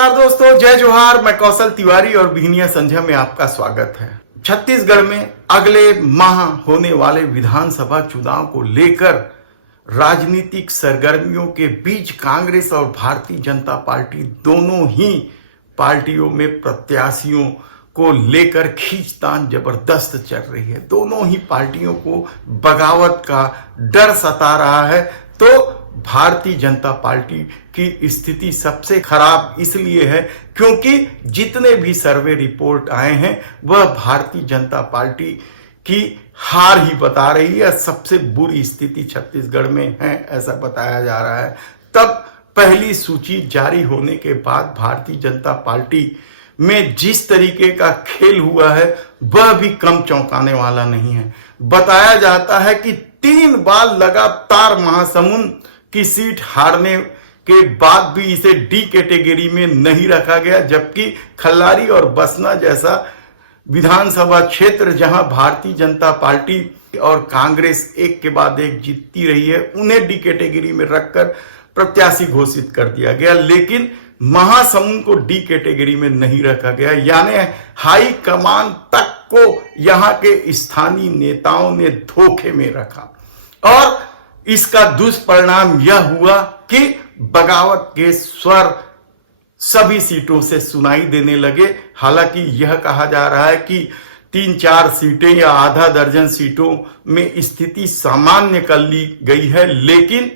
नमस्कार दोस्तों, जय जोहार। मैं कौशल तिवारी और बिहनिया संध्या में आपका स्वागत है। छत्तीसगढ़ में अगले माह होने वाले विधानसभा चुनाव को लेकर राजनीतिक सरगर्मियों के बीच कांग्रेस और भारतीय जनता पार्टी दोनों ही पार्टियों में प्रत्याशियों को लेकर खींचतान जबरदस्त चल रही है। दोनों ही पार्टियों को बगावत का डर सता रहा है। तो भारतीय जनता पार्टी की स्थिति सबसे खराब इसलिए है क्योंकि जितने भी सर्वे रिपोर्ट आए हैं वह भारतीय जनता पार्टी की हार ही बता रही है। सबसे बुरी स्थिति छत्तीसगढ़ में है ऐसा बताया जा रहा है। तब पहली सूची जारी होने के बाद भारतीय जनता पार्टी में जिस तरीके का खेल हुआ है वह भी कम चौंकाने वाला नहीं है। बताया जाता है कि 3 बार लगातार महासमुंद की सीट हारने के बाद भी इसे डी कैटेगरी में नहीं रखा गया, जबकि खल्लारी और बसना जैसा विधानसभा क्षेत्र जहां भारतीय जनता पार्टी और कांग्रेस एक के बाद एक जीतती रही है, उन्हें डी कैटेगरी में रखकर प्रत्याशी घोषित कर दिया गया। लेकिन महासमुंद को डी कैटेगरी में नहीं रखा गया, यानी हाई कमान तक को यहां के स्थानीय नेताओं ने धोखे में रखा और इसका दुष्परिणाम यह हुआ कि बगावत के स्वर सभी सीटों से सुनाई देने लगे। हालांकि यह कहा जा रहा है कि 3-4 सीटें या आधा दर्जन सीटों में स्थिति सामान्य कर ली गई है, लेकिन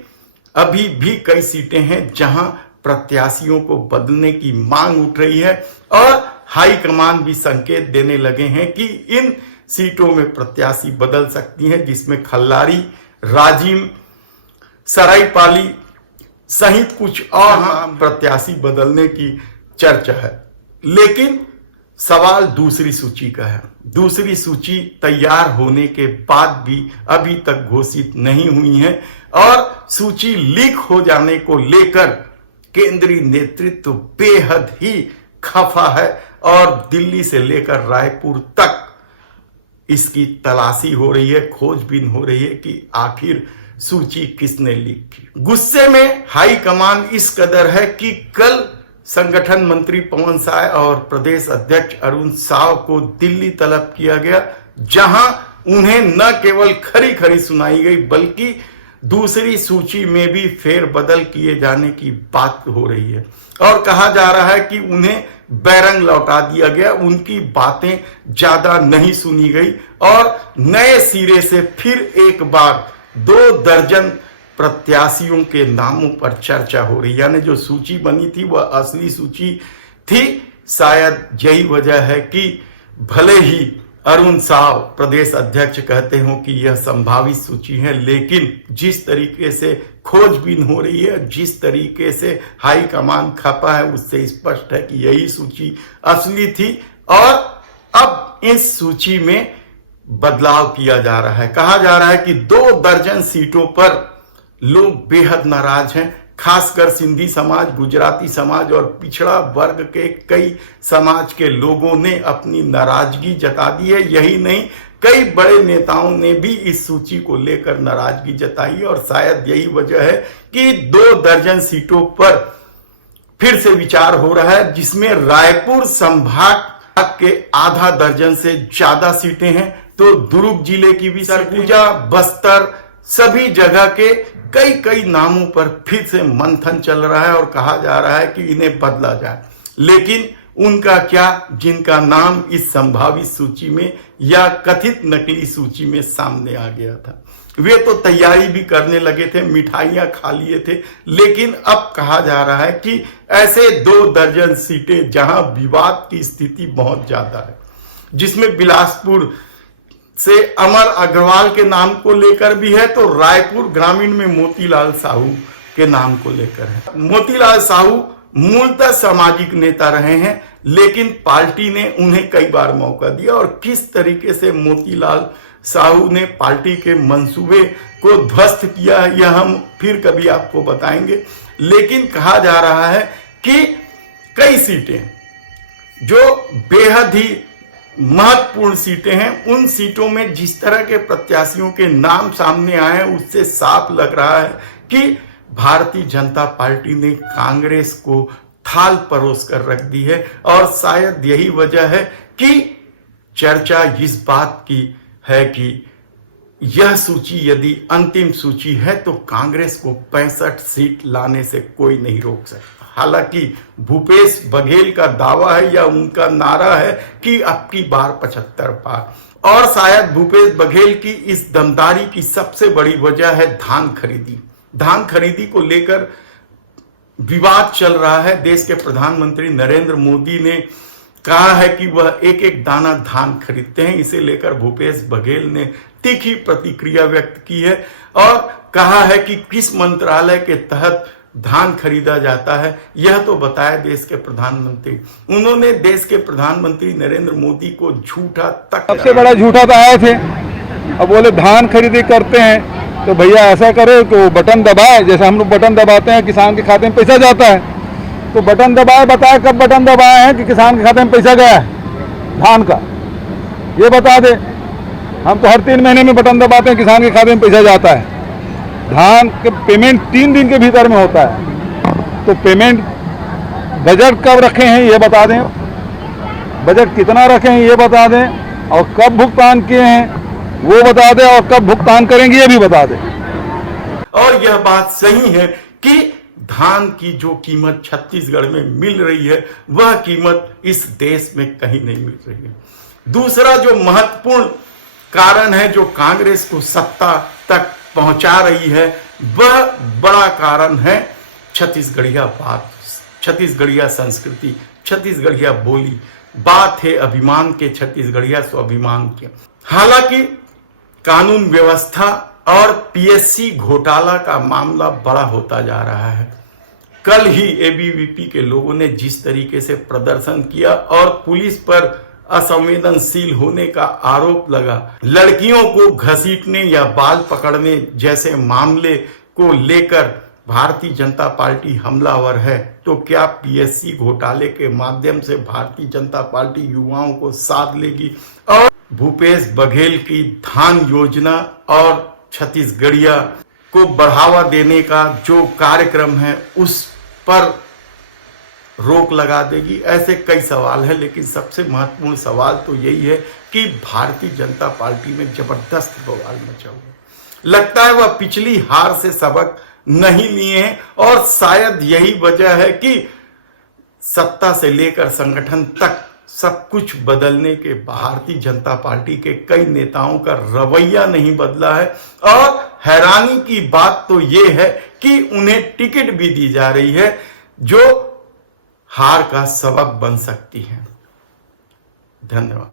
अभी भी कई सीटें हैं जहां प्रत्याशियों को बदलने की मांग उठ रही है और हाईकमान भी संकेत देने लगे हैं कि इन सीटों में प्रत्याशी बदल सकती हैं, जिसमें खल्लारी, राजिम, सरायपाली सहित कुछ और प्रत्याशी बदलने की चर्चा है। लेकिन सवाल दूसरी सूची का है। दूसरी सूची तैयार होने के बाद भी अभी तक घोषित नहीं हुई है और सूची लीक हो जाने को लेकर केंद्रीय नेतृत्व बेहद ही खफा है और दिल्ली से लेकर रायपुर तक इसकी तलाशी हो रही है, खोजबीन हो रही है कि आखिर सूची किसने लीक की। गुस्से में हाई कमान इस कदर है कि कल संगठन मंत्री पवन साय और प्रदेश अध्यक्ष अरुण साव को दिल्ली तलब किया गया, जहां उन्हें न केवल खरी खरी सुनाई गई बल्कि दूसरी सूची में भी फेरबदल किए जाने की बात हो रही है और कहा जा रहा है कि उन्हें बैरंग लौटा दिया गया। उनकी बातें ज्यादा नहीं सुनी गई और नए सिरे से फिर एक बार 2 दर्जन प्रत्याशियों के नामों पर चर्चा हो रही है। यानी जो सूची बनी थी वह असली सूची थी। शायद यही वजह है कि भले ही अरुण साव प्रदेश अध्यक्ष कहते हो कि यह संभावित सूची है, लेकिन जिस तरीके से खोजबीन हो रही है, जिस तरीके से हाई कमान खपा है, उससे स्पष्ट है कि यही सूची असली थी और अब इस सूची में बदलाव किया जा रहा है। कहा जा रहा है कि 2 दर्जन सीटों पर लोग बेहद नाराज हैं। खासकर सिंधी समाज, गुजराती समाज और पिछड़ा वर्ग के कई समाज के लोगों ने अपनी नाराजगी जता दी है। यही नहीं, कई बड़े नेताओं ने भी इस सूची को लेकर नाराजगी जताई और शायद यही वजह है कि 2 दर्जन सीटों पर फिर से विचार हो रहा है, जिसमें रायपुर संभाग के आधा दर्जन से ज्यादा सीटें हैं। तो दुर्ग जिले की भी, सरगुजा, बस्तर, सभी जगह के कई नामों पर फिर से मंथन चल रहा है और कहा जा रहा है कि इन्हें बदला जाए। लेकिन उनका क्या जिनका नाम इस संभावित सूची में या कथित नकली सूची में सामने आ गया था, वे तो तैयारी भी करने लगे थे, मिठाइयां खा लिए थे। लेकिन अब कहा जा रहा है कि ऐसे 2 दर्जन सीटें जहां विवाद की स्थिति बहुत ज्यादा है, जिसमें बिलासपुर से अमर अग्रवाल के नाम को लेकर भी है, तो रायपुर ग्रामीण में मोतीलाल साहू के नाम को लेकर है। मोतीलाल साहू मूलतः सामाजिक नेता रहे हैं, लेकिन पार्टी ने उन्हें कई बार मौका दिया और किस तरीके से मोतीलाल साहू ने पार्टी के मंसूबे को ध्वस्त किया यह हम फिर कभी आपको बताएंगे। लेकिन कहा जा रहा है कि कई सीटें जो बेहद ही महत्वपूर्ण सीटें हैं, उन सीटों में जिस तरह के प्रत्याशियों के नाम सामने आए हैं उससे साफ लग रहा है कि भारतीय जनता पार्टी ने कांग्रेस को थाल परोस कर रख दी है। और शायद यही वजह है कि चर्चा इस बात की है कि यह सूची यदि अंतिम सूची है तो कांग्रेस को 65 सीट लाने से कोई नहीं रोक सकता। हालांकि भूपेश बघेल का दावा है या उनका नारा है कि अब की बार 75 पार। और शायद भूपेश बघेल की इस दमदारी की सबसे बड़ी वजह है धान खरीदी। धान खरीदी को लेकर विवाद चल रहा है। देश के प्रधानमंत्री नरेंद्र मोदी ने कहा है कि वह एक एक दाना धान खरीदते हैं। इसे लेकर भूपेश बघेल ने तीखी प्रतिक्रिया व्यक्त की है और कहा है कि किस मंत्रालय के तहत धान खरीदा जाता है यह तो बताया देश के प्रधानमंत्री। उन्होंने देश के प्रधानमंत्री नरेंद्र मोदी को झूठा तक सबसे बड़ा झूठा तो आए थे। अब बोले धान खरीदी करते हैं तो भैया ऐसा करो कि वो बटन दबाए, जैसे हम लोग बटन दबाते हैं किसान के खाते में पैसा जाता है, तो बटन दबाए, बताए कब बटन दबाए हैं कि किसान के खाते में पैसा गया है धान का, ये बता दे। हम तो हर 3 महीने में बटन दबाते हैं, किसान के खाते में पैसा जाता है। धान के पेमेंट 3 दिन के भीतर में होता है, तो पेमेंट बजट कब रखे हैं ये बता दें, बजट कितना रखे हैं ये बता दें, और कब भुगतान किए हैं वो बता दें, और कब भुगतान करेंगे ये भी बता दें। और यह बात सही है कि धान की जो कीमत छत्तीसगढ़ में मिल रही है वह कीमत इस देश में कहीं नहीं मिल रही है। दूसरा जो महत्वपूर्ण कारण है जो कांग्रेस को सत्ता तक पहुंचा रही है वह बड़ा कारण है छत्तीसगढ़िया बात, छत्तीसगढ़िया संस्कृति, छत्तीसगढ़िया बोली। बात है अभिमान के, छत्तीसगढ़िया स्वाभिमान के। हालांकि कानून व्यवस्था और पीएससी घोटाला का मामला बड़ा होता जा रहा है। कल ही एबीवीपी के लोगों ने जिस तरीके से प्रदर्शन किया और पुलिस पर असंवेदनशील होने का आरोप लगा, लड़कियों को घसीटने या बाल पकड़ने जैसे मामले को लेकर भारतीय जनता पार्टी हमलावर है, तो क्या पीएससी घोटाले के माध्यम से भारतीय जनता पार्टी युवाओं को साथ लेगी? और भूपेश बघेल की धान योजना और छत्तीसगढ़िया को बढ़ावा देने का जो कार्यक्रम है उस पर रोक लगा देगी? ऐसे कई सवाल हैं, लेकिन सबसे महत्वपूर्ण सवाल तो यही है कि भारतीय जनता पार्टी में जबरदस्त बवाल मचा हुआ। लगता है वह पिछली हार से सबक नहीं लिए हैं और शायद यही वजह है कि सत्ता से लेकर संगठन तक सब कुछ बदलने के भारतीय जनता पार्टी के कई नेताओं का रवैया नहीं बदला है। और हैरानी की बात तो यह है कि उन्हें टिकट भी दी जा रही है जो हार का सबब बन सकती है। धन्यवाद।